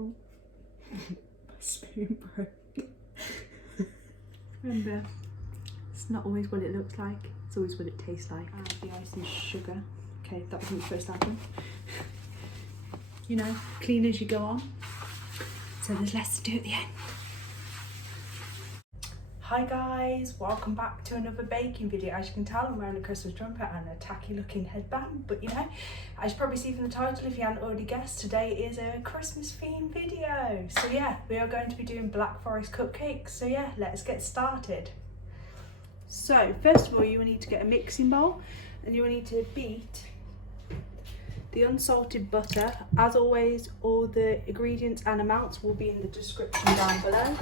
Oh, my spoon broke. Remember, it's not always what it looks like, it's always what it tastes like. Add the ice and sugar. Okay, that wasn't supposed to happen. You know, clean as you go on. So there's less to do at the end. Hi guys, welcome back to another baking video. As you can tell, I'm wearing a Christmas jumper and a tacky looking headband, but you know, as you probably see from the title, if you haven't already guessed, today is a Christmas themed video. So yeah, we are going to be doing Black Forest cupcakes. So yeah, let's get started. So first of all, you will need to get a mixing bowl and you will need to beat the unsalted butter. As always, all the ingredients and amounts will be in the description down below.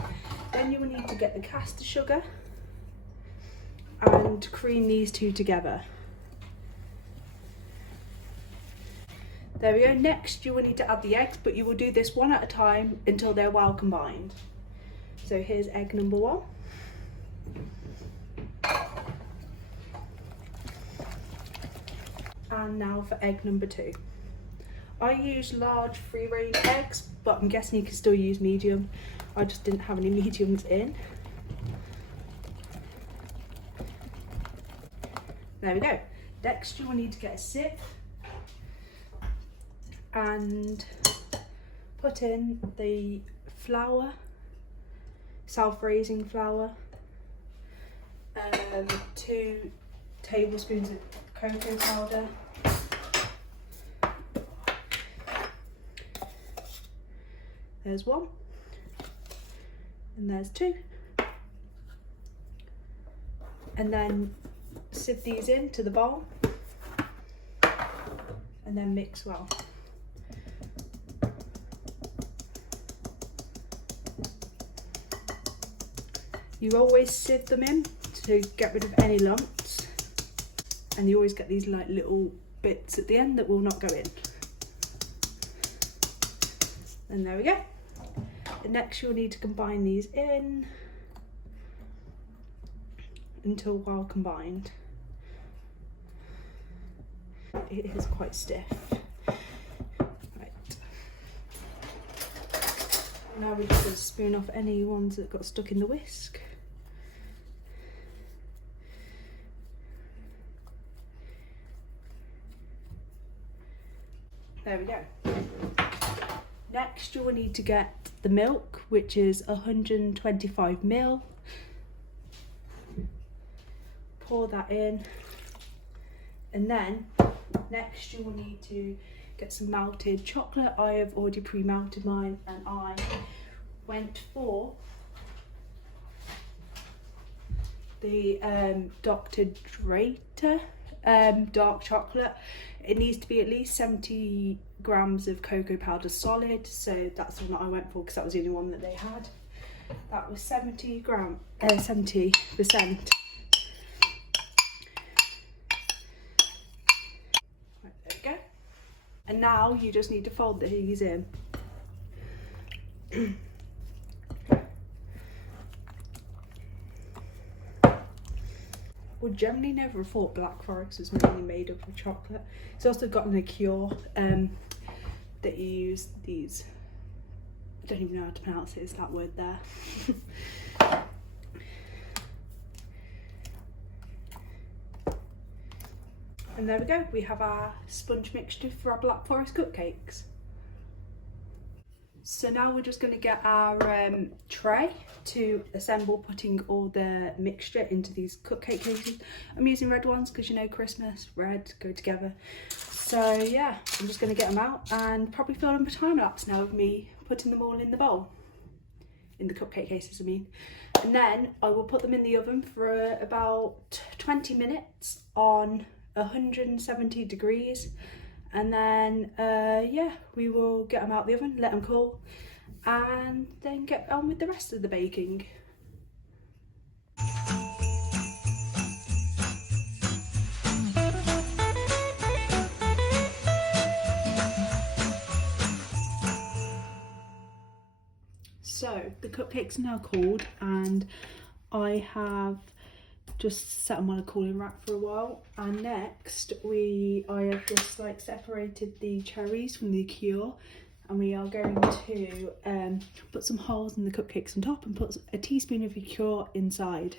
Then you will need to get the caster sugar and cream these two together. There we go. Next you will need to add the eggs, but you will do this one at a time until they're well combined. So here's egg number 1. And now for egg number 2. I use large free range eggs, but I'm guessing you can still use medium. I just didn't have any mediums in. There we go. Next you will need to get a sieve and put in the flour, self-raising flour, 2 tablespoons of cocoa powder, there's 1, and there's 2, and then sieve these into the bowl and then mix well. You always sieve them in to get rid of any lumps, and you always get these like little bits at the end that will not go in. And there we go. And next you'll need to combine these in until well combined. It is quite stiff. Right. Now we're just going to spoon off any ones that got stuck in the whisk. There we go. Next you will need to get the milk, which is 125 ml. Pour that in, and then next you will need to get some melted chocolate. I have already pre-melted mine, and I went for the Dr. Drater dark chocolate. It needs to be at least 70 grams of cocoa powder solid, so that's the one that I went for because that was the only one that they had. That was 70%. Right, there we go. And now you just need to fold these in. Would generally never have thought Black Forest was mainly made up of chocolate. It's also got a liqueur that you use these. I don't even know how to pronounce it. It's that word there. And there we go. We have our sponge mixture for our Black Forest cupcakes. So now we're just going to get our tray to assemble putting all the mixture into these cupcake cases. I'm using red ones because, you know, Christmas, red go together. So yeah, I'm just going to get them out and probably film a time lapse now of me putting them all in the bowl. In the cupcake cases, I mean. And then I will put them in the oven for about 20 minutes on 170 degrees. And then, yeah, we will get them out of the oven, let them cool, and then get on with the rest of the baking. So, the cupcakes are now cooled, and I have just set them on a cooling rack for a while, and next I have just like separated the cherries from the liqueur and we are going to put some holes in the cupcakes on top and put a teaspoon of liqueur inside.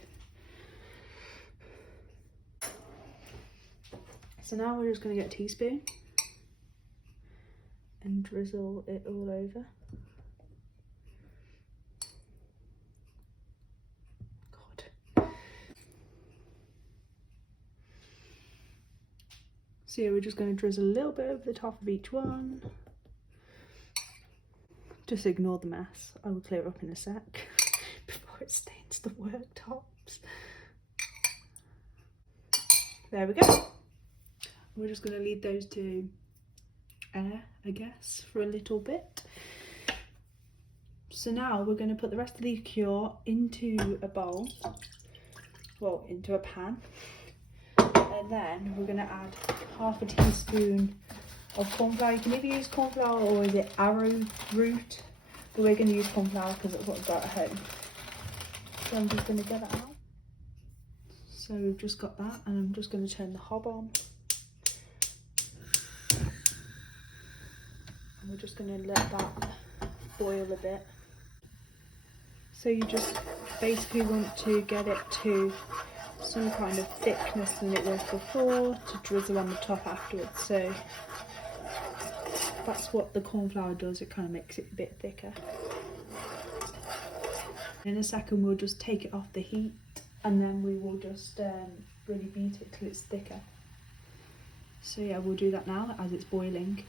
So now we're just going to get a teaspoon and drizzle it all over. God. So yeah, we're just going to drizzle a little bit over the top of each one. Just ignore the mess. I will clear it up in a sec before it stains the worktops. There we go. We're just going to leave those to air, I guess, for a little bit. So now we're going to put the rest of the liqueur into a bowl, well, into a pan, and then we're going to add half a teaspoon of cornflour. You can either use cornflour or is it arrowroot, but we're going to use cornflour because that's what I've got at home. So I'm just going to get it out. So we've just got that, and I'm just going to turn the hob on. And we're just going to let that boil a bit. So you just basically want to get it to some kind of thickness than it was before to drizzle on the top afterwards. So that's what the cornflour does, it kind of makes it a bit thicker. In a second we'll just take it off the heat, and then we will just really beat it till it's thicker. So yeah, we'll do that now as it's boiling.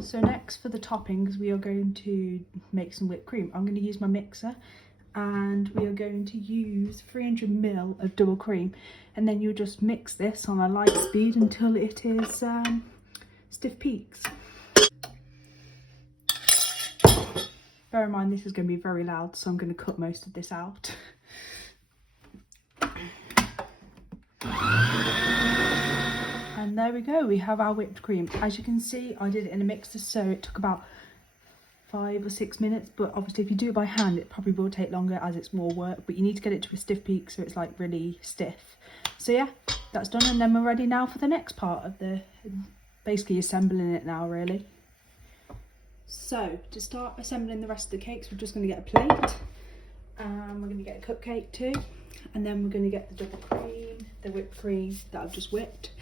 So next for the toppings, we are going to make some whipped cream. I'm going to use my mixer, and we are going to use 300 ml of double cream, and then you'll just mix this on a light speed until it is stiff peaks. Bear in mind this is going to be very loud, so I'm going to cut most of this out. And there we go, we have our whipped cream. As you can see, I did it in a mixer, so it took about 5 or 6 minutes, but obviously if you do it by hand it probably will take longer as it's more work, but you need to get it to a stiff peak so it's like really stiff. So yeah, that's done, and then we're ready now for the next part of the basically assembling it now really. So to start assembling the rest of the cakes, we're just going to get a plate, and we're going to get a cupcake too, and then we're going to get the double cream, the whipped cream that I've just whipped,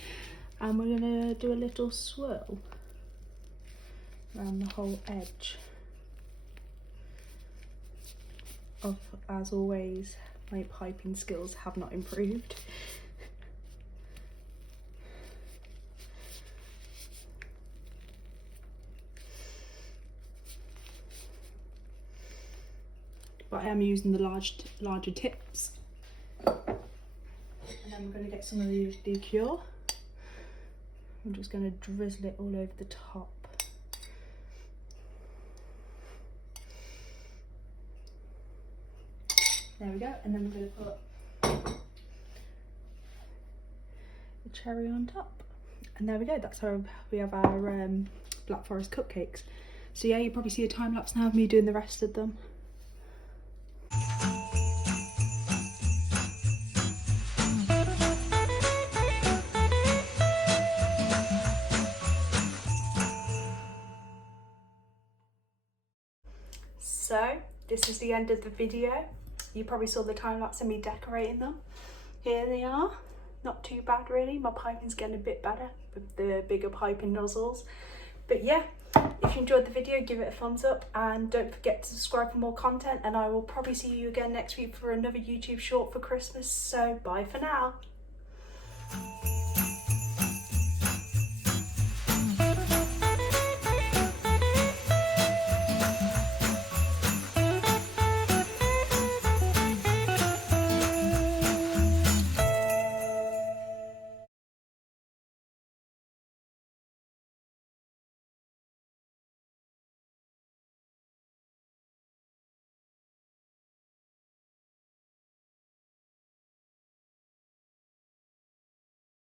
and we're going to do a little swirl around the whole edge. As always, my piping skills have not improved. But I am using the larger tips. And then we're going to get some of the liqueur. I'm just going to drizzle it all over the top. There we go, and then we're going to put the cherry on top. And there we go, that's how we have our Black Forest cupcakes. So yeah, you probably see a time lapse now of me doing the rest of them. So this is the end of the video. You probably saw the time lapse of me decorating them. Here they are. Not too bad really. My piping's getting a bit better with the bigger piping nozzles. But yeah, if you enjoyed the video, give it a thumbs up, and don't forget to subscribe for more content, and I will probably see you again next week for another YouTube short for Christmas. So bye for now.